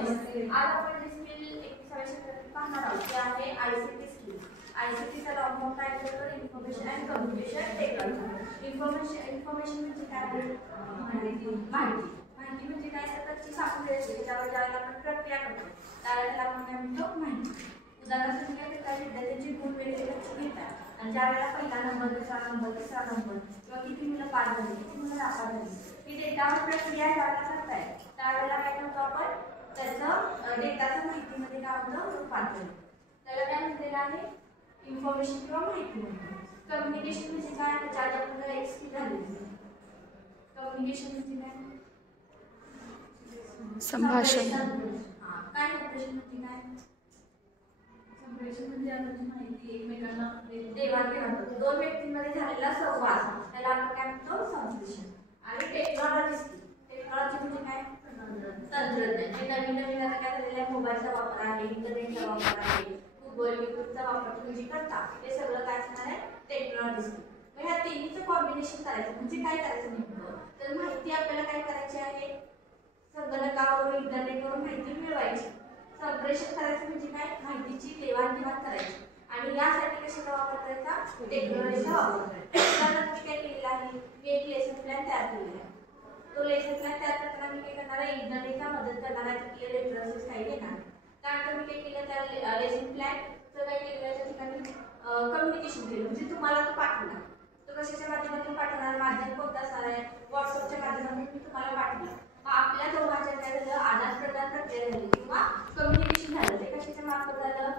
आज आपण जी स्किल 21व्या शतकात पाहणार आहोत ते आहे आयसीटी स्किल. आयसीटीचा लॉंग फॉर्म काय असतो? Information and communication technology. Information म्हणजे काय? माहिती म्हणजे काय? सततची सामग्री असते ज्यावर ज्यावेळेला आपण प्रक्रिया करतो त्यावेळेला आपण काय म्हणतो? माहिती. उदाहरणार्थ काय विद्यार्थ्यांची गुण वेगळे लक्ष घेतात आणि ज्यावेळेला पहिला नंबर, दुसरा नंबर, तिसरा नंबर किंवा किती मुलं पास झाली, किती मुलं नापास झाली ही डेटावर प्रक्रिया ज्यावेळेला करताय त्यावेळेला काय करतो आपण? त्याचं डेटाचं माहितीमध्ये काय होतं? रूपांतर. त्याला काय म्हटलेलं आहे? इन्फॉर्मेशन किंवा माहिती म्हणतो. कम्युनिकेशन म्हणजे काय? ज्याला आपल्याला एक स्किल झाली. कम्युनिकेशन म्हणजे काय? संभाषण. काय संभाषण म्हणजे काय? संप्रेषण म्हणजे आपण माहिती एकमेकांना देवाणघेवाण होतो. दोन व्यक्तींमध्ये झालेला संवाद त्याला आपण काय म्हणतो? संप्रेषण. आणि टेक्नॉलॉजी म्हणजे काय? तंत्रज्ञान. हे नवीन आता काय झालेलं आहे? मोबाईलचा वापर आहे, इंटरनेटचा वापर आहे, गुगल, युट्यूबचा वापर तुम्ही करता हे सगळं काय असणार आहे? टेक्नॉलॉजी. मग ह्या तिन्हीचं कॉम्बिनेशन करायचं म्हणजे काय करायचं नेमकं? तर माहिती आपल्याला काय करायची आहे? संगणकावरून, इंटरनेटवरून माहिती मिळवायची. संप्रेषण करायचं म्हणजे काय? माहितीची देवाणघेवाण करायची. आणि यासाठी कशाचा वापर करायचा? टेक्नॉलॉजीचा वापर करायचा. त्यानंतर मी काय केलेलं आहे? मी एक लेसन प्लॅन तयार केलेला आहे. तो लेसन प्लॅन तयार करताना मी काय करणार आहे? इंटरनेटचा मदत करणार आहे. क्लिअर रेफरन्सेस काही घेणार. त्यानंतर मी काय केलं? त्या लेसन प्लॅनचं काय केलं? त्या ठिकाणी कम्युनिकेशन केलं. म्हणजे तुम्हाला तो पाठवणार. तो कशाच्या माध्यमातून पाठवणार? माध्यम कोणतं असणार आहे? व्हॉट्सअपच्या माध्यमातून मी तुम्हाला पाठवणार. आपल्या दोघांच्या काय झालं? आदान प्रदान प्रक्रिया झाली किंवा कम्युनिकेशन झालं. ते कशाच्या मार्फत झालं?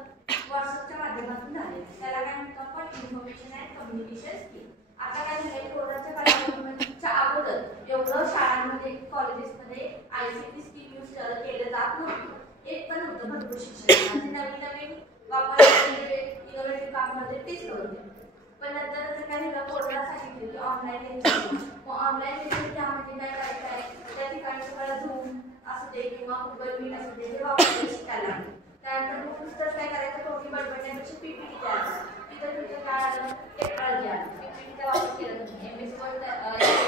व्हॉट्सअपच्या माध्यमातून झाले. त्याला काय म्हणतो आपण? Information and communication skill. आता काय झालंय? कोरोनाच्या काळाच्या अगोदर एवढं शाळांमध्ये, कॉलेजेसमध्ये आयसीटी स्किल यूज केलं जात नव्हतं. एक पण नव्हतं भरपूर शिक्षण. नवीन वापर इनोव्हेटिव्ह कामामध्ये तेच करत. पण नंतर काय झालं? कोरोना सांगितलं की ऑनलाईन ऑनलाईन त्यामध्ये काय करायचं आहे? त्या ठिकाणी तुम्हाला झूम असू दे किंवा गुगल मीट असू दे हे वापरायला शिकायला लागलं. त्यानंतर मग नुसतं काय करायचं? थोडी बडबडण्यापेक्षा पीपीटी तयार करायचं. तिथं तुमचं काय आलं? टेक्नॉलॉजी आलं. पीपीटीचा वापर केला तुम्ही. MS Word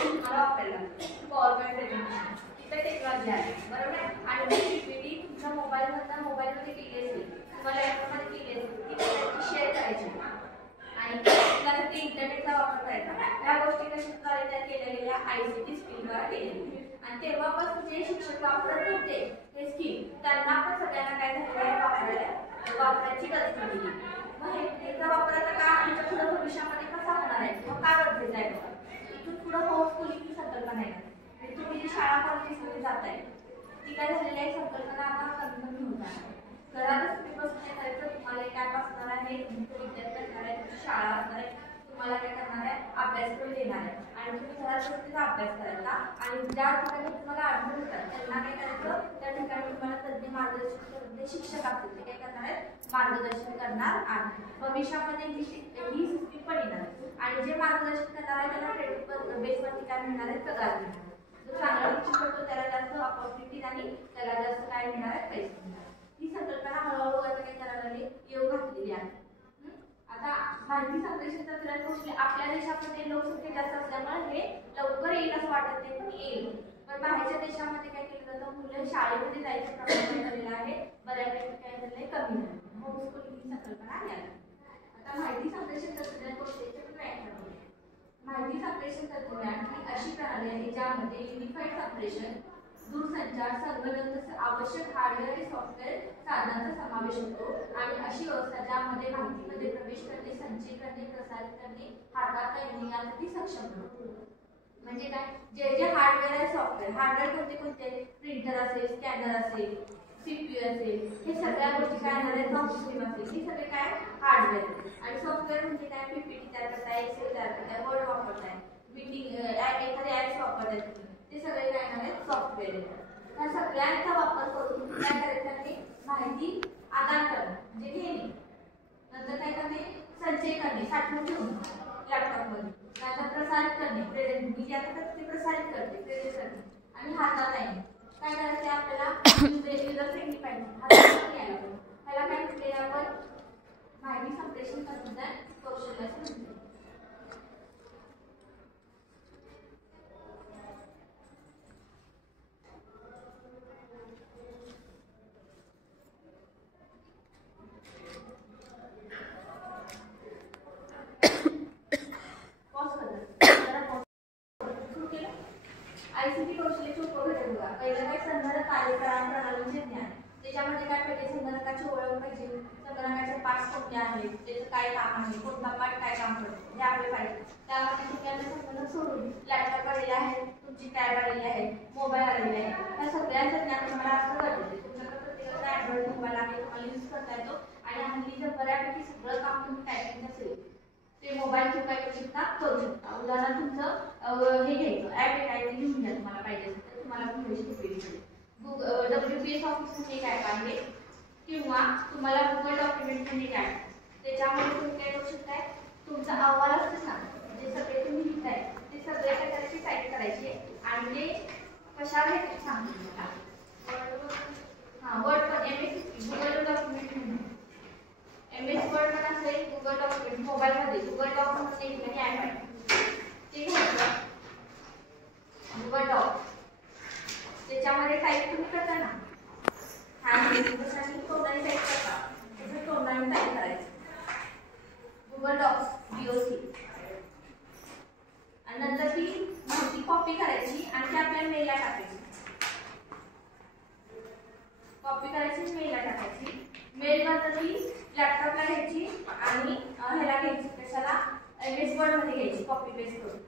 तुम्हाला वापरायला लागतं. पॉवर पॉईंट प्रेझेंटेशन तिथं टेक्नॉलॉजी आली. बरोबर आहे? आणि मग पीपीटी तुमच्या मोबाईलमध्ये केली असेल, तुम्हाला लॅपटॉपमध्ये केली असेल, ती त्याची शेअर करायची आणि त्यासाठी इंटरनेटचा वापर करायचा. या गोष्टी कशाद्वारे तयार केल्या गेल्या? आयसीटी स्किलद्वारे केलेल्या. आणि तेव्हापासून जे शिक्षक वापरत होते हे स्किल त्यांना पण सगळ्यांना काय झालेलं? वापरायची गरज पडली. मग याचा वापर आता का आमच्या पुढे भविष्यामध्ये कसा होणार आहे किंवा काय गरजेचं आहे? इथून पुढे होम स्कूलिंग ही संकल्पना आहे. तुम्ही जी शाळा कॉलेजेसमध्ये जाताय ती काय झालेली आहे? संकल्पना आता कमी होत आहे. घरातच तुम्ही बसून काय करायचं? तुम्हाला एक ॲप असणार आहे, विद्यार्थी असणार आहे, तुमची शाळा असणार आहे, तुम्हाला काय करणार आहे? अभ्यासक्रम देणार आहे आणि तुम्ही घरात बसून अभ्यास करायचा. आणि ज्या ठिकाणी तुम्हाला अडचण होतात त्यांना काय करायचं? त्या ठिकाणी तुम्हाला तज्ञ मार्गदर्शन शिक्षक असतील ते काय करणार आहेत? मार्गदर्शन करणार आहे. भविष्यामध्ये ही सिस्टीम पण येणार आणि जे मार्गदर्शन करणार आहे त्याला क्रेडिट बेसवरती काय मिळणार आहे? पगार मिळणार. जो चांगला शिक्षक होतो त्याला जास्त ऑपॉर्च्युनिटीज आणि त्याला जास्त काय मिळणार आहे? पैसे मिळणार. ही संकल्पना हळूहळू आता काय करायला येऊ घातलेली आहे. आता माहिती संप्रेषण तंत्रज्ञान आपल्या देशामध्ये लोकसंख्या जास्त असल्यामुळे हे लवकर येईल असं वाटत नाही, पण येईल. पण बाहेरच्या देशामध्ये काय केलं जातं? मुलं शाळेमध्ये जायचं प्रमाण झालेलं आहे, बऱ्यापैकी काय झालंय? कमी झालं. होम स्कूलिंग ही संकल्पना आली. आता माहिती संप्रेषण तंत्रज्ञान कोणत्याचे पण व्याख्या करू. माहिती संप्रेषण तंत्रज्ञान ही अशी प्रणाली आहे ज्यामध्ये युनिफाईड संप्रेषण, दूरसंचार, संगणक तसेच आवश्यक हार्डवेअर आणि सॉफ्टवेअर साधनांचा समावेश होतो. आणि अशी व्यवस्था ज्यामध्ये माहितीमध्ये प्रवेश करणे, संचय करणे, प्रसारित करणे, हाताळता येणे यासाठी सक्षम होतो. म्हणजे काय? जे जे हार्डवेअर आहे, हार्डवेअर कोणते? प्रिंटर असेल, स्कॅनर असेल, सीपीयू असेल, हे सगळ्या गोष्टी काय आहेत? सिस्टीम असेल, ही सगळे काय? हार्डवेअर. आणि सॉफ्टवेअर म्हणजे काय? पीपीटी तयार करताय, एक्सेल तयार करताय, वर्ड वापरताय, मीटिंग एखादे ॲप्स वापरताय, ते सगळे काय आहेत? सॉफ्टवेअर. त्या सगळ्यांचा वापर करून काय करायचं आहे? माहिती आदान करणे म्हणजे घेणे. नंतर काय करणे? संचय करणे, साठवून ठेवणे लॅपटॉपमध्ये. त्यानंतर प्रसारित करणे, प्रेझेंट मी आता ते प्रसारित करते, प्रेझेंट करणे. आणि हातात आहे काय करायचं? आपल्याला युजर फ्रेंडली पाहिजे, हातात यायला पाहिजे. ह्याला काय म्हटले आपण? माहिती संप्रेषण तंत्रज्ञान कौशल्याचे म्हणतो. पहिलं काय संगणक कार्यक्रम प्रणालीचे ज्ञान. त्याच्यामध्ये काय पाहिजे, संगणकाची ओळख पाहिजे, संगणकाचे पार्ट्स कोणते आहेत, त्याचं काय काम आहे, कोणता पार्ट काय काम करतो हे आपले पाहिजे. त्यामध्ये तुम्ही आता संगणक सोडून लॅपटॉप आलेले आहे, तुमची टॅब आलेली आहे, मोबाईल आलेले आहे, त्या सगळ्यांचं ज्ञान तुम्हाला असं गरजेचं आहे. तुमच्याकडे प्रत्येकाचा अँड्रॉइड मोबाईल आहे, तुम्हाला यूज करता येतो आणि हल्ली जर बऱ्यापैकी सगळं काम तुम्ही टायपिंग असेल ते मोबाईल किंवा काय करू शकता, करू शकता. उदाहरण तुमचं हे घ्यायचं ॲप आहे, काय लिहून घ्या तुम्हाला पाहिजे असेल तर, तुम्हाला भविष्य उपयोगी पडेल. WPS ऑफिस म्हणजे एक ॲप आहे किंवा तुम्हाला गुगल डॉक्युमेंट म्हणजे एक ॲप. त्याच्यामध्ये तुम्ही काय करू शकताय, तुमचा अहवाल असतो ना, जे सगळे तुम्ही लिहिताय ते सगळे काय करायचे, टाईप करायचे आणि ते कशावर हे सांगतो तुम्हाला. वर्ड पण MS गुगल डॉक्युमेंट म्हणून MS वर्ड पण असेल, गुगल डॉक्युमेंट मोबाईलमध्ये गुगल डॉक्युमेंट एक ॲप आहे ते घ्यायचं, गुगल डॉक. त्याच्यामध्ये टाईप तुम्ही करता ना, तोंडाने टाईप करता, तसं तोंडाने टाईप करायचं गुगल डॉक्स DOC. आणि नंतर ती माहिती कॉपी करायची आणि ती आपल्या मेलला टाकायची. कॉपी करायची, मेलला टाकायची. मेलवर ती लॅपटॉपला घ्यायची आणि ह्याला घ्यायची, कशाला, MS वर्ड मध्ये घ्यायची, कॉपी पेस्ट करून.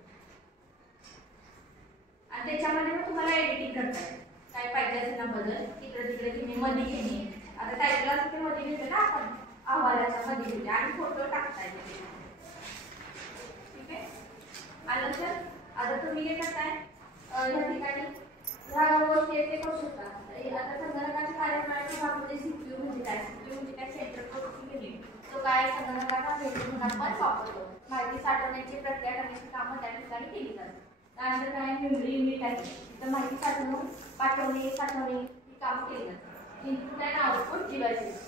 आणि त्याच्यामध्ये मग तुम्हाला एडिटिंग करता येईल. काय पाहिजे असेल ना बदल, इकडे तिकडे तुम्ही मध्ये घेणे, आता टाईपला तिथे मध्ये घेतलं ना आपण, अहवालाच्या मध्ये घेतले आणि फोटो टाकता येते. ठीक आहे, आलं तर. आता तुम्ही काय करताय या ठिकाणी ह्या गोष्टी ते करू शकता. आता संगणकाच्या कार्यप्रणालीच्या भागामध्ये CPU म्हणजे काय, CPU म्हणजे काय, सेंट्रल प्रोसेसिंग युनिट. तो काय संगणकाचा भेट म्हणून आपण वापरतो. माहिती साठवण्याची प्रक्रिया करण्याची कामं त्या ठिकाणी केली जातात. त्यानंतर काय, मेमरी युनिट आहे, तर माहिती साठवून साठवणे ही कामं केली जातात. इनपुट आणि आउटपुट डिव्हाइसेस.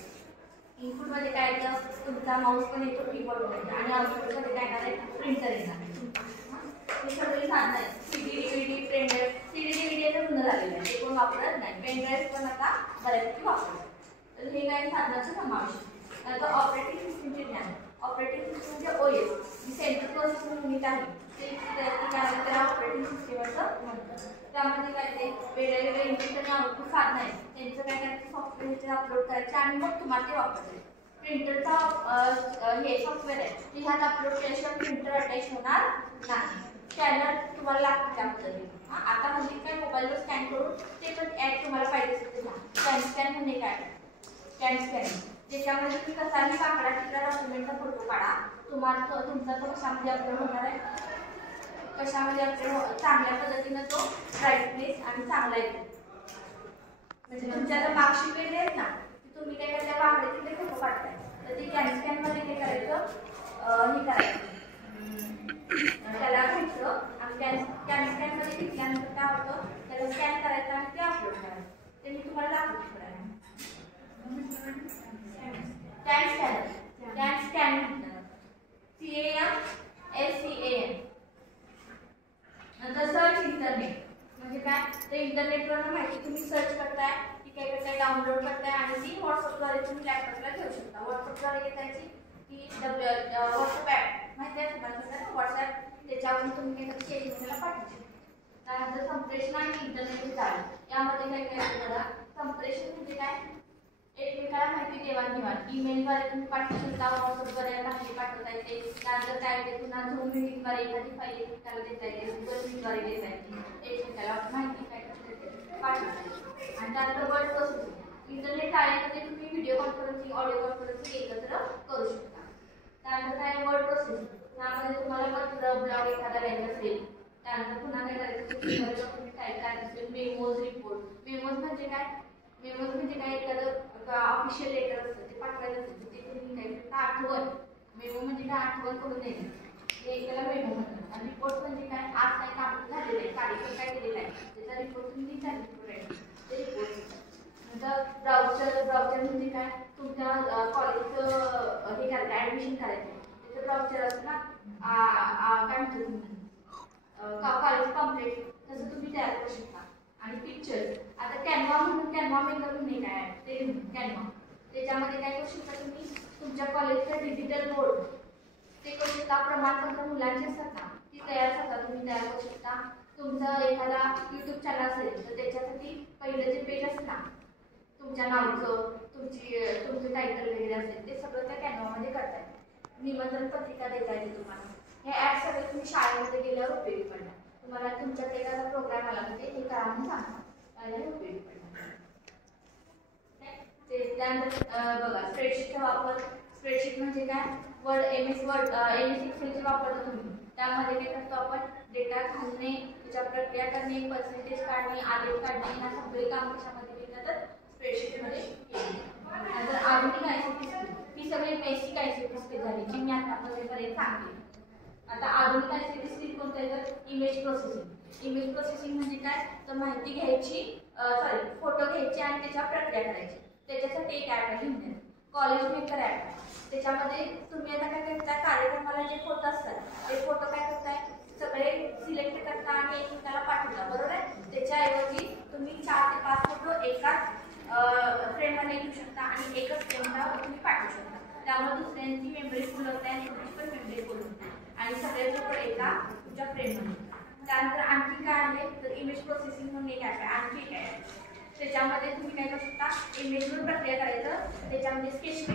इनपुटमध्ये काय येतं, तुमचा माऊस पण येतो, कीबोर्ड मध्ये, आणि आउटपुटमध्ये काय येणार आहे, प्रिंटर येणार. हे सगळे साधनं आहेत. CD DVD pen drive, CD DVD आता जुनं झालेलं आहे, ते कोण वापरत नाही. पेनड्राईव्ह पण आता बऱ्यापैकी वापरतात. तर हे काय साधनाचा समावेश आहे. नंतर ऑपरेटिंग सिस्टीमचे ज्ञान. ऑपरेटिंग सिस्टीम म्हणजे OS, जी सेंट्रल प्रोसेसिंग युनिट आहे, ते त्याला ऑपरेटिंग सिस्टीम असं म्हणतात. त्यामध्ये काय ते वेगवेगळे इनपुट आणि आउटपुट साधनं आहेत, त्यांचं काय करायचं, सॉफ्टवेअर अपलोड करायचे आणि मग तुम्हाला ते वापरायचे. प्रिंटरचा हे सॉफ्टवेअर आहे, ते ह्यात अपलोड केल्याशिवाय प्रिंटर अटॅच होणार नाही. स्कॅनर तुम्हाला लागतं. आता म्हणजे काय, मोबाईलवर स्कॅन करून ते पण ॲड तुम्हाला पाहिजे असेल ते घ्या. स्कॅन म्हणजे काय, स्कॅनिंग. त्याच्यामध्ये तुम्ही कसाही वाकडा तिकडा डॉक्युमेंटचा फोटो काढा, तुम्हाला तुमचा तो कशामध्ये अपलोड होणार आहे, कशामध्ये अपलोड, चांगल्या पद्धतीनं तो ब्राईटनेस आणि चांगला येतो. म्हणजे तुमच्या आता मार्कशीट वगैरे आहेत ना, तुम्ही काय करता, वाकडे तिकडे फोटो काढताय, तर ते स्कॅनमध्ये काय करायचं, हे करायचं, त्याला घ्यायचं आणि स्कॅनमध्ये घेतल्यानंतर काय होतं, त्याला स्कॅन करायचं आणि ते अपलोड करायचं. ते मी तुम्हाला दाखवतो. Scan CAN. नंतर सर्च इंटरनेट म्हणजे काय, तर इंटरनेटवर माहिती तुम्ही सर्च करताय, ती काय करताय, डाउनलोड करताय आणि ती व्हॉट्सअपद्वारे तुम्ही लॅपटॉपला घेऊ शकता. व्हॉट्सअपद्वारे घेतायची ती व्हॉट्सअप ॲप माहिती आहे तुम्हाला, व्हॉट्सअप, त्याच्यावरून तुम्ही काय शेअरिंगला पाठवू शकता. त्यानंतर संप्रेषण आणि इंटरनेट जाळे. यामध्ये काय करायचं बघा, संप्रेषण म्हणजे काय, एकमेकाला माहिती देवाणघेवाण. ईमेलद्वारे तुम्ही पाठवू शकता, व्हॉट्सअपद्वारे माहिती पाठवता येते. त्यानंतर काय येते, पुन्हा झूम मीटिंगद्वारे एखादी फाईल एकमेकाला देता येते, गुगल मीटद्वारे देता येते, एकमेकाला माहिती काय पाठवता येते. आणि त्यानंतर वर्ड प्रोसेसिंग. इंटरनेट जाळ्यामध्ये तुम्ही व्हिडिओ कॉन्फरन्सिंग, ऑडिओ कॉन्फरन्सिंग एकत्र करू शकता. त्यानंतर काय, वर्ड प्रोसेसिंग. त्यामध्ये तुम्हाला पत्र, ब्लॉग एखादा लिहायचा असेल, त्यानंतर पुन्हा काय करायचं, डॉक्युमेंट टाईप करायचं असेल, मेमोज, रिपोर्ट. मेमोज म्हणजे काय, मेमोज म्हणजे काय, एखादं ऑफिशियल लेटर असतं ते पाठवायचं असतं, ते तुम्ही काय, आठवण. मेमो म्हणजे काय, आठवण करून देणे, ते एकाला मेमो म्हणतात. आणि रिपोर्ट म्हणजे काय, आज काय काम झालेलं आहे, कार्यक्रम काय केलेला आहे, त्याचा रिपोर्ट तुम्ही रिपोर्ट ते रिपोर्ट. नंतर ब्राउचर म्हणजे काय, तुमच्या कॉलेजचं हे करायचं, ॲडमिशन करायचं, त्याचं ब्राउचर असतं ना, काय म्हणतो तुम्ही, कॉलेज कम्प्लीट, तसं तुम्ही तयार करू शकता. आणि पिक्चर, आता कॅनवा मेकर म्हणून काय आहे, ते कॅनवा, त्याच्यामध्ये काय करू शकता तुम्ही, तुमच्या कॉलेजचं डिजिटल बोर्ड ते करू शकता. प्रमाणपत्र मुलांची असतात ना, ती तयार करता, तुम्ही तयार करू शकता. तुमचं एखादा YouTube चॅनल असेल तर त्याच्यासाठी पहिलं जे पेज असतं ना तुमच्या नावाचं तुमचं टायटल वगैरे असेल ते सगळं त्या कॅनव्हामध्ये करताय. निमंत्रण पत्रिका देता येते तुम्हाला. हे ॲप सगळे तुम्ही शाळेमध्ये गेल्यावर उपयोगी पडणार. तुम्हाला तुमच्यात एखादा प्रोग्राम आला म्हणजे हे करा म्हणून सांगा उपयोगी पडणार. त्यानंतर बघा स्प्रेडशीटचा वापर. स्प्रेडशीट म्हणजे काय? वर्ड MS एक्सेलचे वापरतो तुम्ही. त्यामध्ये काय करतो आपण? डेटा घालणे, त्याच्या प्रक्रिया करणे, पर्सेंटेज काढणे, आलेख काढणे या सगळे काम कशामध्ये केलं? स्प्रेडशीटमध्ये केले. नंतर आधुनिक ICT स्किल. ही सगळी बेसिक ICT स्किल झाली जी मी आतापर्यंत सांगली. आता आधुनिक ICT स्किल कोणतं आहे? तर इमेज प्रोसेसिंग. इमेज प्रोसेसिंग म्हणजे काय? तर माहिती घ्यायची, फोटो घ्यायचे आणि त्याच्यावर प्रक्रिया करायची. त्याच्यासाठी एक ॲप आहे हिंदी कॉलेज मेकर ॲप. त्याच्यामध्ये तुम्ही आता काय करताय? कार्यक्रमाला जे फोटो असतात ते फोटो काय करताय? सगळे सिलेक्ट करता आणि एकमेकाला पाठवता, बरोबर आहे? त्याच्याऐवजी तुम्ही 4 ते 5 फोटो एकाच फ्रेममध्ये घेऊ शकता आणि एकच फ्रेमला तुम्ही पाठवू शकता. त्यामुळे दुसऱ्यांची मेमरी फुल होत आहे आणि तुमची पण मेमरी फुल होते आणि सगळे फोटो एका तुमच्या फ्रेममध्ये. त्यानंतर आणखी काय आहे? तर इमेज प्रोसेसिंग म्हणून एक ॲप आहे. आणखी एक आहे त्याच्यामध्ये तुम्ही काय करू शकता? इमेजवर प्रक्रिया करायचं. त्याच्यामध्ये स्केच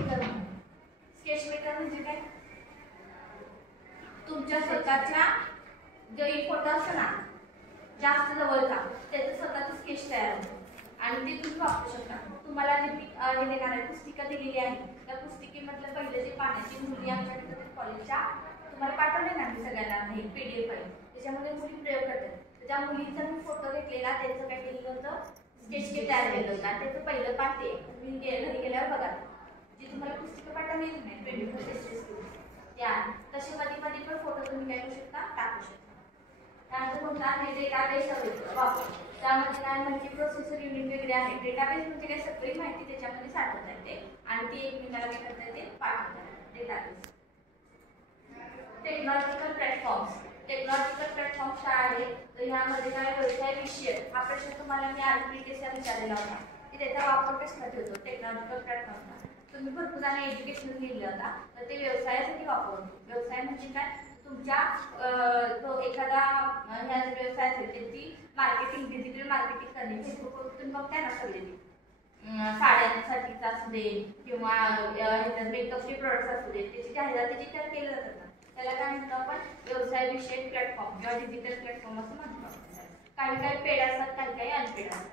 मेकर म्हणजे काय? तुमच्या स्वतःच्या जो एक फोटो असतो ना जास्त जवळचा त्याचं स्वतःचं स्केच तयार होतं आणि ते तुम्ही वापरू शकता. तुम्हाला जे हे देणार आहे पुस्तिका दिलेली आहे त्या पुस्तिकेमधलं पहिलं जे पाण्याची मुली आमच्याकडे कॉलेजच्या तुम्हाला पाठवले ना मी सगळ्यांना हे PDF आहे त्याच्यामध्ये मुली प्रयोग करतात. त्या मुलीचा मी फोटो घेतलेला त्याचं काय केलं होतं? स्केच तयार केलं होतं आणि त्याचं पहिलं पाठ ते तुम्ही घरी गेल्यावर बघा. जी तुम्हाला पुस्तिका पाठवली नाही 24 टेस्टेस त्या तसे मध्ये पण फोटो तुम्ही काय करू शकता? टाकू शकता. त्यानंतर कोणता आहे? डेटाबेस वापर. त्यामध्ये काय माहिती प्रोसेसर युनिट वगैरे आहे. डेटाबेस म्हणजे काय? सगळी माहिती त्याच्यामध्ये साठवता येते आणि ती एकमेकाला काय करता येते? पाठवता येते. Database. Technological platforms. Technological platforms काय आहे? तर ह्यामध्ये काय व्यवसाय विषयक हा प्रश्न तुम्हाला मी RPTचा विचारलेला होता की त्याचा वापर कसा होतो टेक्नॉलॉजिकल प्लॅटफॉर्मचा. तुम्ही भरपूर जण एज्युकेशनल लिहिलं होता तर ते व्यवसायासाठी वापरतो. व्यवसाय म्हणजे काय? तुमच्या तो एखादा ह्या व्यवसाय असेल त्याची मार्केटिंग डिजिटल मार्केटिंग करणे. फेसबुकवर तुम्ही बघताय ना सगळे साड्यांसाठीचा असू दे किंवा मेकअपचे प्रोडक्ट्स असू दे त्याची जाहिरात डिजिटल केलं जातात. त्याला काय म्हणतो आपण? व्यवसाय विषयक प्लॅटफॉर्म किंवा डिजिटल प्लॅटफॉर्म असं म्हणतो. काही पेड असतात काही अनपेड असतात.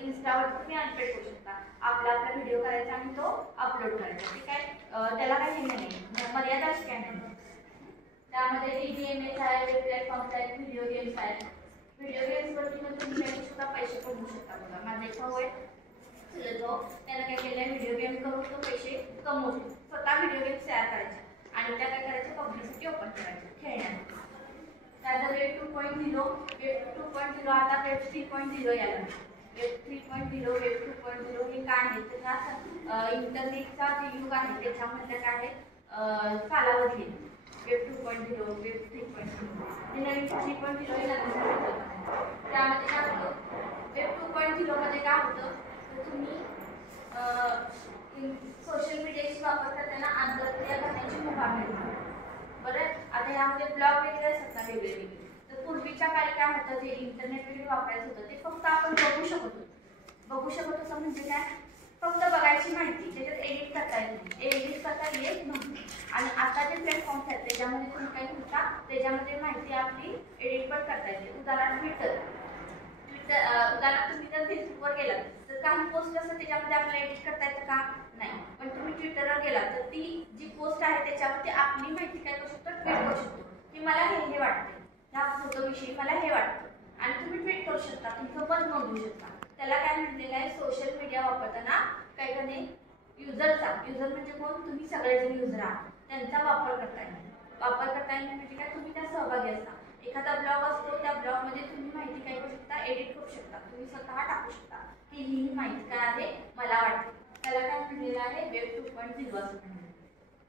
इंस्टावर तुम्ही अनपेड करू शकता. आपला व्हिडिओ करायचा आणि तो अपलोड करायचा. ठीक आहे? त्याला काही नाही मर्यादा अशी काय नाही. त्यामध्ये DBMS आहे, वेब प्लॅटफॉर्म्स आहेत, व्हिडिओ गेम्स आहेत. व्हिडिओ गेम्सवरती पण तुम्ही काय सुद्धा पैसे कमवू शकता. बघा माझा एक भाऊ आहे तो त्याला काय केलं व्हिडिओ गेम करून तो पैसे कमवतो. स्वतः व्हिडिओ गेम्स तयार करायचे आणि त्या काय करायचे पब्लिसिटी ओपन करायची खेळण्यात. त्यानंतर वेब 2.0 आता वेब 3.0 याला. वेब 3.0 वेब 2.0 हे काय आहे? तर इंटरनेटचा जे युग आहे त्याच्यामध्ये काय आहे? कालावधी वेब 2.0 वेब 3.0 हे नवीन 3.0 हे नवीन. त्यामध्ये काय होतं? वेब 2.0 मध्ये काय होतं? तर तुम्ही सोशल मीडियाची वापर करताना आंतरक्रिया करण्याची मुभा मिळते. बरं. आता यामध्ये ब्लॉग वगैरे असतात वेगवेगळे. तर पूर्वीच्या काळी काय होतं? जे इंटरनेट वगैरे वापरायचं होतं ते फक्त आपण बघू शकत होतो म्हणजे काय? फक्त बघायची माहिती. त्याच्यात एडिट करता येत नव्हती. आणि आता जे प्लॅटफॉर्म्स आहेत त्याच्यामध्ये तुम्ही काय करता? त्याच्यामध्ये माहिती आपली एडिट पण करता येते. उदाहरण ट्विटर उदाहरण तुम्ही जर फेसबुकवर गेलात तर काही पोस्ट असतात त्याच्यामध्ये आपल्याला एडिट करता येतं का? नाही. पण तुम्ही ट्विटरवर गेलात तर ती जी पोस्ट आहे त्याच्यावरती आपली माहिती काय करू शकतो? ट्विट करू शकतो की मला हे वाटते ह्या फोटोविषयी मला हे वाटतं आणि तुम्ही ट्विट करू शकता. तुमचं मत नोंदवू शकता. त्याला काय म्हटलेलं आहे? सोशल मीडिया वापरताना काय करणे? युजर म्हणजे कोण? तुम्ही सगळेजण युजर आहात त्यांचा वापर करता येईल म्हणजे काय? तुम्ही त्या सहभागी असता. एखादा ब्लॉग असतो त्या ब्लॉगमध्ये तुम्ही माहिती काय करू शकता? एडिट करू शकता. तुम्ही स्वतः टाकू शकता की ही माहिती काय आहे मला वाटते. त्याला काय म्हटलेलं आहे? वेब 2.0 असं म्हणतात.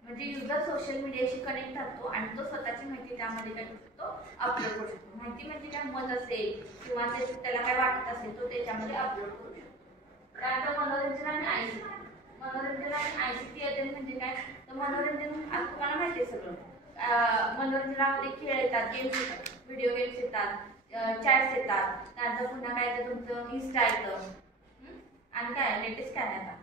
म्हणजे युजर सोशल मीडियाशी कनेक्ट राहतो आणि तो स्वतःची माहिती त्यामध्ये काय करू शकतो? अपलोड करू शकतो. माहिती म्हणजे काय? मत असेल किंवा त्याला काय वाटत असेल तो त्याच्यामध्ये अपलोड करू शकतो. त्यानंतर मनोरंजन आणि ICT अध्ययन म्हणजे काय? तर मनोरंजन आज तुम्हाला माहिती आहे सगळं. मनोरंजनामध्ये खेळ येतात, गेम्स येतात, व्हिडिओ गेम्स येतात. चॅट्स येतात, त्यानंतर पुन्हा काय येतं तुमचं इन्स्टा येतं, आणि काय लेटेस्ट काय आता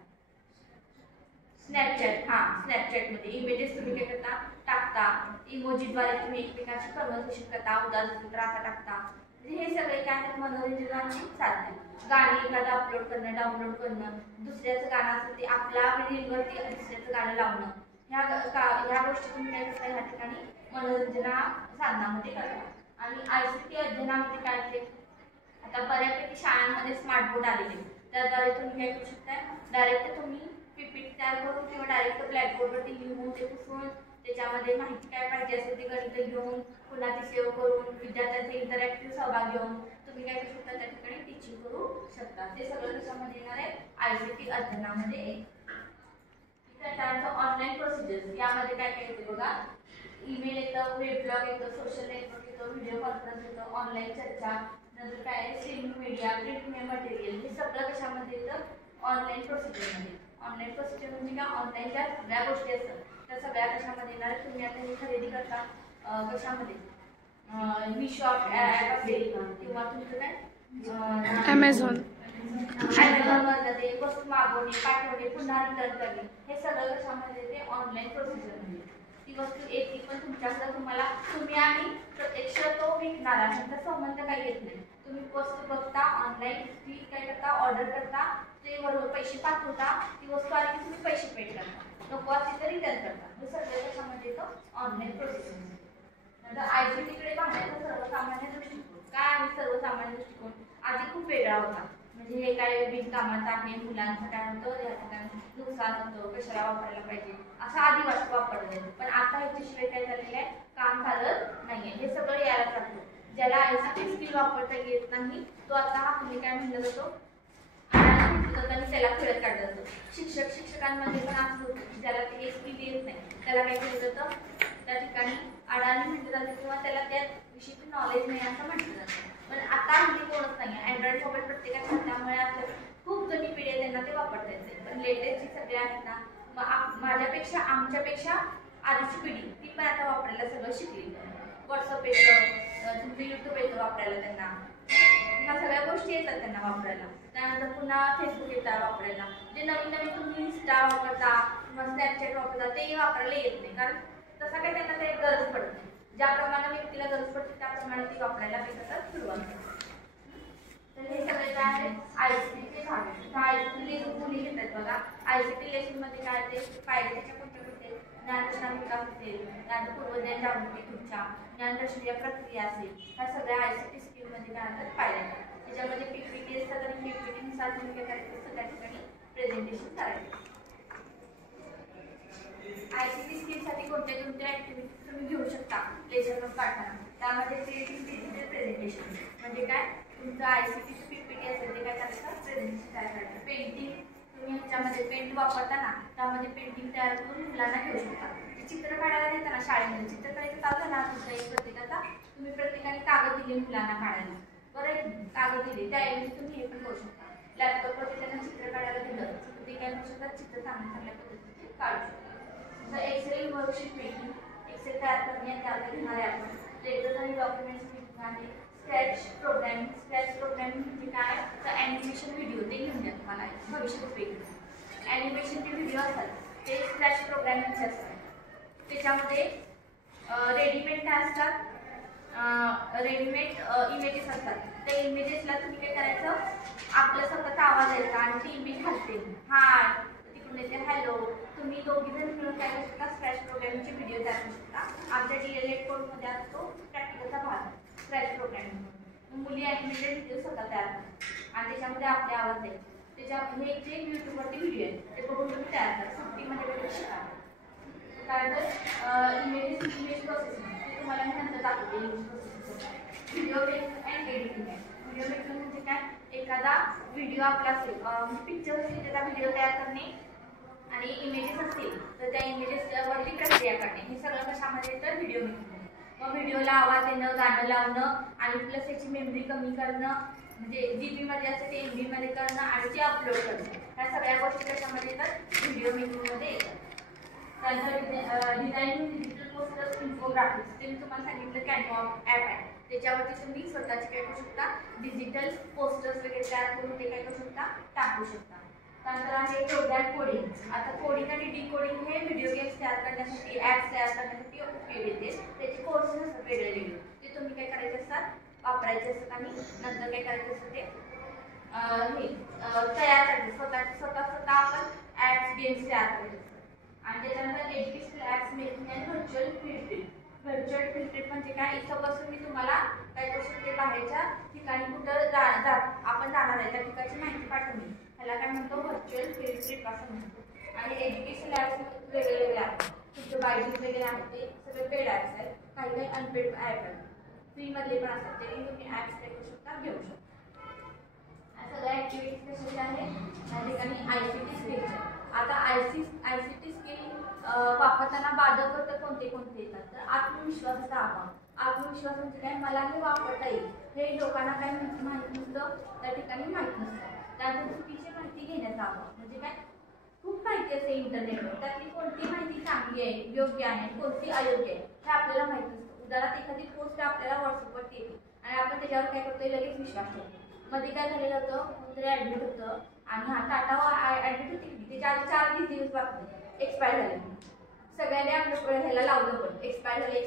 स्नॅपचॅट. स्नॅपचॅटमध्ये इमेजेस तुम्ही काय करता टाकता, इमोजीद्वारे तुम्ही एकमेकांशी कन्व्हर्सेशन करता, उदाहरण असा टाकता. हे सगळे काय आहेत मनोरंजनाची साधने. गाणी एखादं अपलोड करणं, डाउनलोड करणं, दुसऱ्याचं गाणं असेल ते आपल्या रीलवरती दुसऱ्याचं गाणं लावणं, ह्या गोष्टी तुम्ही काय करता ह्या ठिकाणी मनोरंजना साधनामध्ये करता. आणि ICT अध्ययनामध्ये काय ते आता बऱ्यापैकी शाळांमध्ये स्मार्ट बोर्ड आलेले, त्याद्वारे तुम्ही काय करू शकता, डायरेक्ट तुम्ही PPT तयार करून किंवा डायरेक्ट ब्लॅकबोर्डवरती लिहून ते पुसून त्याच्यामध्ये माहिती काय पाहिजे असेल ते गणित घेऊन पुन्हा ती सेव्ह करून विद्यार्थ्यांचे इंटरॅक्टिव्ह सहभाग घेऊन तुम्ही काय करू शकता त्या ठिकाणी टीचिंग करू शकता. ते सगळं कशामध्ये येणार आहे ICT अध्ययनामध्ये येईल. त्यानंतर ऑनलाईन प्रोसिजर्स, यामध्ये काय काय येते बघा, ईमेल येतं, वेब ब्लॉग येतं, सोशल नेटवर्क येतं, व्हिडिओ कॉन्फरन्स येतं, ऑनलाईन चर्चा, नंतर काय आहे स्ट्रीमिंग मीडिया, प्रिंट मटेरियल, हे सगळं कशामध्ये येतं ऑनलाईन प्रोसिजरमध्ये. ऑनलाईन प्रोसिजर म्हणजे काय, ऑनलाईन ज्या सगळ्या गोष्टी असतात त्या सगळ्या कशामध्ये येणार, तुम्ही आता हे खरेदी करता कशामध्ये मिशो ॲप असेल किंवा तुमचं काय Amazonवर ते वस्तू मागवणे, पाठवणे, पुन्हा रिटर्न करणे, हे सगळं कशामध्ये ते ऑनलाईन प्रोसिजरमध्ये. ती वस्तू येते पण तुमच्याकडे तुम्ही आणि प्रत्यक्ष तो विकणारा त्यांचा संबंध काही येत नाही. तुम्ही वस्तू बघता ऑनलाईन, ती काय करता ऑर्डर करता, ते बरोबर पैसे पाठवता, ती वस्तू आली की तुम्ही पैसे पेड करता, नको असेल तर रिटर्न करता. हे सगळं कशामध्ये येतं ऑनलाईन प्रोसिजरमध्ये. नंतर ICTकडे पाहण्याचा सर्वसामान्य दृष्टिकोन. काय आहे सर्वसामान्य दृष्टिकोन? आधी खूप वेगळा होता, म्हणजे हे काय बिनकामाचं आहे, मुलांचं काय होतं या ठिकाणी नुकसान होतं, कशाला वापरायला पाहिजे असं आधी वापरलं जायचं. पण आता ह्याच्याशिवाय काय झालेलं आहे, काम चालत नाहीये. हे सगळं यायला लागतं. ज्याला ICT स्किल वापरता येत नाही तो आता म्हणजे काय म्हणलं जातो आणि त्याला खेळत काढलं जातं. शिक्षकांमध्ये पण असं होतं की ज्याला ते स्किल येत नाही त्याला काय केलं जातं, त्या ठिकाणी अडाणी म्हटलं जातं किंवा त्याला त्या विषयीचं नॉलेज नाही असं म्हटलं जातं. पण आता हल्ली कोणच नाही, अँड्रॉइड मोबाईल प्रत्येकाच्या हातामुळे असं खूप जुनी पिढी आहे त्यांना ते वापरता येते. पण लेटेस्ट जी सगळे आहेत ना, माझ्यापेक्षा आमच्यापेक्षा आधीची पिढी ती पण आता वापरायला सगळं शिकली. व्हॉट्सअप येतं, तुमचं YouTube येतं वापरायला, त्यांना ह्या सगळ्या गोष्टी येतात त्यांना वापरायला. त्यानंतर पुन्हा फेसबुक येतात वापरायला. जे नवीन नवीन तुम्ही इंस्टा वापरता किंवा स्नॅपचॅट वापरता ते वापरायला येत नाही, कारण तसं काही त्यांना ते गरज पडत नाही. ज्याप्रमाणे व्यक्तीला गरज पडते त्याप्रमाणे ती वापरायला सुरुवात करतात. तर हे सगळे काय आहे ICTचे भाग आहेत. ICT लेसन मुली घेतात बघा. ICT लेसन मध्ये काय ते पायऱ्याच्या कोणत्या कोणते ज्ञानरचना विकास असेल, त्यानंतर पूर्वज्ञान जागृती तुमच्या ज्ञानरचना प्रक्रिया असेल, ह्या सगळ्या ICT स्किल मध्ये काय असतात पायऱ्या. त्याच्यामध्ये PPT असतात आणि PPT नुसार तुम्ही काय करायचं असतं त्या ठिकाणी प्रेझेंटेशन करायचं. ICT स्किलसाठी कोणत्या कोणत्या ऍक्टिव्हिटीज तुम्ही घेऊ शकता लेसन काढताना, त्यामध्ये डिजिटल प्रेझेंटेशन म्हणजे काय, तुमचं ICT PPT असेल ते काय करायचं प्रेझेंटेशन तयार करायचं. पेंटिंग तुम्ही ह्याच्यामध्ये पेंट वापरता ना, त्यामध्ये पेंटिंग तयार करून मुलांना घेऊ शकता. चित्र काढायला देता ना शाळेमध्ये, चित्रकलेचं चालू झालं ना तुमच्या एक प्रत्येकाचा, तुम्ही प्रत्येकाने कागद दिले मुलांना काढायला, बरं कागद दिले त्याऐवजी तुम्ही हे पण करू शकता. लॅपटॉपवरती त्यांना चित्र काढायला दिलं तर ते काय करू शकतात, चित्र चांगल्या पद्धतीने काढू शकतात. एक्सेल वर्कशीट मेकिंग, एक्सेल तयार करणे त्याला घेणारे आपण लेटर्स आणि डॉक्युमेंट्स मेकिंग आहे. स्क्रॅच प्रोग्रामिंग म्हणजे काय, तर ॲनिमेशन व्हिडिओ ते घेऊन द्या तुम्हाला भविष्यात उपयोगी. ॲनिमेशनचे व्हिडिओ असतात ते स्क्रॅच प्रोग्रामिंगचे असतात. त्याच्यामध्ये रेडीमेड काय असतात, रेडीमेड इमेजेस असतात. त्या इमेजेसला तुम्ही काय करायचं, आपलं स्वतःचा आवाज यायचा आणि ती इमेज घालते, हाय तिकडून येते हॅलो. तुम्ही दोघी जण मिळून काय करू शकता, स्क्रॅच प्रोग्रामिंगचे व्हिडिओ तयार करू शकता. आमच्या DLED कोर्समध्ये असतो प्रॅक्टिकलचा भाग स्क्रॅच प्रोग्रामिंग. मुली ॲनिमेटेड व्हिडिओ स्वतः तयार करतात आणि त्याच्यामध्ये आपले आवाज द्यायचे. हे जे YouTubeवरती व्हिडिओ आहेत ते बघून तुम्ही तयार करा, सुट्टीमध्ये वगैरे शिका. त्यानंतर इमेज प्रोसेसिंग ते तुम्हाला मी नंतर दाखवते. व्हिडिओ मेकिंग अँड एडिटिंग आहे. व्हिडिओ मेकिंग म्हणजे काय, एखादा व्हिडिओ आपला असेल पिक्चर असेल त्याचा व्हिडिओ तयार करणे आणि इमेजेस असतील तर त्या इमेजेसवरती प्रक्रिया करणे, हे सगळं कशामध्ये येतं व्हिडिओ मेकिंग. मग व्हिडिओला आवाज देणं, गाणं लावणं आणि प्लस त्याची मेमरी कमी करणं, म्हणजे GB मध्ये असते ते MB मध्ये करणं आणि ते अपलोड करणं, ह्या सगळ्या गोष्टी कशामध्ये येतात व्हिडिओ मेकिंग मध्ये येतात. त्यानंतर डिझाईन डिजिटल पोस्टर्स इन्फोग्राफिक्स ते मी तुम्हाला सांगितलं कॅनवा ॲप आहे त्याच्यावरती तुम्ही स्वतःचे काय करू शकता डिजिटल पोस्टर्स वगैरे तयार करून ते काय करू शकता टाकू शकता. त्यानंतर आहे प्रोग्राम कोडिंग. आता कोडिंग आणि डिकोडिंग हे व्हिडिओ गेम्स तयार करण्यासाठी ॲप्स तयार करण्यासाठी उपयोगी येते. त्याचे कोर्सेस असतात वेगळे वेगळे ते तुम्ही काय करायचे असतात वापरायचे असतात आणि नंतर काय करायचं असतं ते तयार करायचे स्वतः आपण ॲप्स गेम्स तयार करायचे असतात. आणि त्याच्यानंतर educational apps making and virtual field trip. Virtual field trip म्हणजे काय इथं बसून मी तुम्हाला काय करू शकते बाहेरच्या ठिकाणी कुठं आपण जाणार आहे त्या ठिकाणची माहिती पाठवली ह्याला काय म्हणतो व्हर्च्युअल फील्ड ट्रिप असं म्हणतो. आणि एज्युकेशनल ॲप्स वेगळे आहेत तुमचे बायजूस वगैरे आहेत ते सगळे पेड ॲप्स आहेत काही अनपेड ॲप आहेत फ्रीमधले पण असतात ते तुम्ही ॲप्स काय करू शकता घेऊ शकता. सगळ्या ॲक्टिव्हिटीज कशाच्या आहेत या ठिकाणी ICT स्किलच्या. आता ICT स्किल वापरताना बाधक कोणते येतात तर आत्मविश्वासाचा अभाव. आत्मविश्वास म्हणजे काय मला हे वापरता येईल हे लोकांना काय माहीत नसतं त्या ठिकाणी माहीत नसतं. त्यातून चुकीची माहिती घेण्याचा अभाव म्हणजे काय खूप माहिती असते इंटरनेटवर त्यातली कोणती माहिती चांगली आहे योग्य आहे कोणती अयोग्य आहे हे आपल्याला माहीत नसतं. उदाहरणार्थ एखादी पोस्ट आपल्याला व्हॉट्सअपवरती येते आणि आपण त्याच्यावर काय करतोय लगेच विश्वास ठेवतो. मध्ये काय झालेलं होतं कोणतरी ॲडमिट होतं आणि टाटा ॲडमिट होती की त्याच्या आधी 4 दिवस बातमी एक्सपायर झाली. सगळ्यांनी आपल्या ह्याला लावलं पण एक्सपायर झाली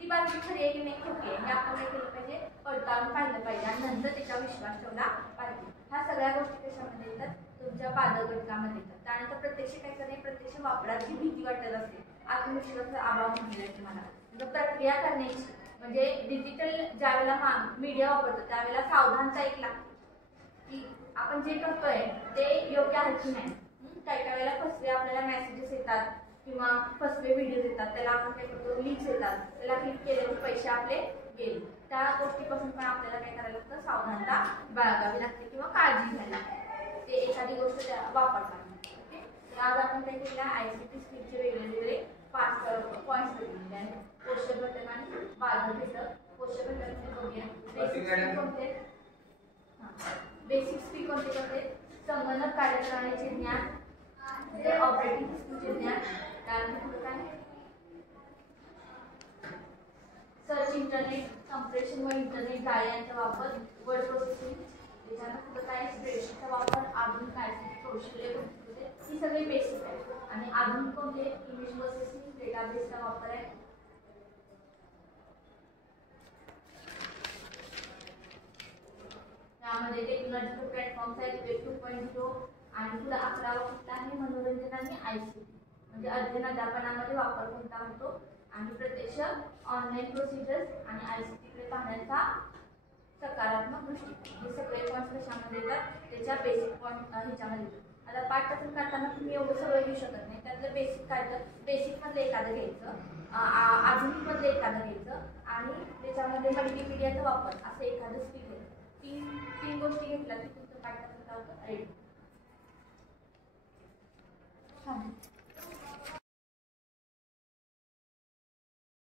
ती बातमी खरी आहे की नाही खोटी आहे हे आपण काय केलं पाहिजे पडताळून पाहिलं पाहिजे आणि नंतर त्याच्यावर विश्वास ठेवला पाहिजे. ह्या सगळ्या गोष्टी कशामध्ये येतात तुमच्या बाधक घटकामध्ये येतात. त्यानंतर प्रत्यक्ष काय करणे प्रत्यक्ष वापराची भीती वाटत असते आत्मविश्वासाचा अभाव म्हटलं तुम्हाला. प्रक्रिया करण्याची म्हणजे डिजिटल ज्यावेळेला मीडिया वापरतो त्यावेळेला सावधानता एक लागते की आपण जे करतोय ते योग्य आहे की नाही. काही वेळेला फसवे आपल्याला मेसेजेस येतात किंवा फसवे व्हिडिओ येतात त्याला आपण काय करतो लिंक्स येतात त्याला क्लिक केल्यावर पैसे आपले गेले त्या गोष्टीपासून पण आपल्याला काय करायला लागतं सावधानता बाळगावी लागते किंवा काळजी घ्यायला लागते ते एखादी गोष्ट वापरताना. ओके आज आपण काय केलं ICT स्किलचे वेगवेगळे 5 पॉईंट्स बघितले आहेत. पोषक घटक आणि बाधक घटक. पोषक घटक बघूया कोणते बेसिक स्किल कोणते करते संगणक कार्यप्रणालीचे ज्ञान ते ऑपरेटिंग सिस्टमचे ज्ञान त्यानंतर काय सर्च इंटरनेट संप्रेषण व इंटरनेट जाळे यांचा वापर वर्ड प्रोसेसिंग त्याच्यानंतर काय स्प्रेडशीटचा वापर आधुनिक ICT कौशल्य ही सगळी बेसिक आहे. आणि आधुनिक कोणते इमेज प्रोसेसिंग डेटाबेसचा वापर आहे. त्यामध्ये टेक्नॉलॉजिकल प्लॅटफॉर्म्स आहेत वेब 2.0 आणि पुढे 11वा कुठला आहे मनोरंजन आणि ICT म्हणजे अध्ययन अध्यापनामध्ये वापर कोणता होतो आणि प्रत्यक्ष ऑनलाईन प्रोसिजर्स आणि ICT कडे पाहण्याचा सकारात्मक दृष्टिकोन हे सगळे पॉईंट्स कशामध्ये येतात त्याच्या बेसिक पॉईंट ह्याच्यामध्ये येतात. आता पाठपठन करताना तुम्ही एवढं सगळं घेऊ शकत नाही त्यातलं बेसिक काय तर बेसिकमधलं एखादं घ्यायचं आधुनिकमधलं एखादं घ्यायचं आणि त्याच्यामध्ये मल्टीमीडियाचा वापर असं एखादं स्किल घ्यायचं. तीन गोष्टी घेतल्या की तुमचं पाठपठन रेडी.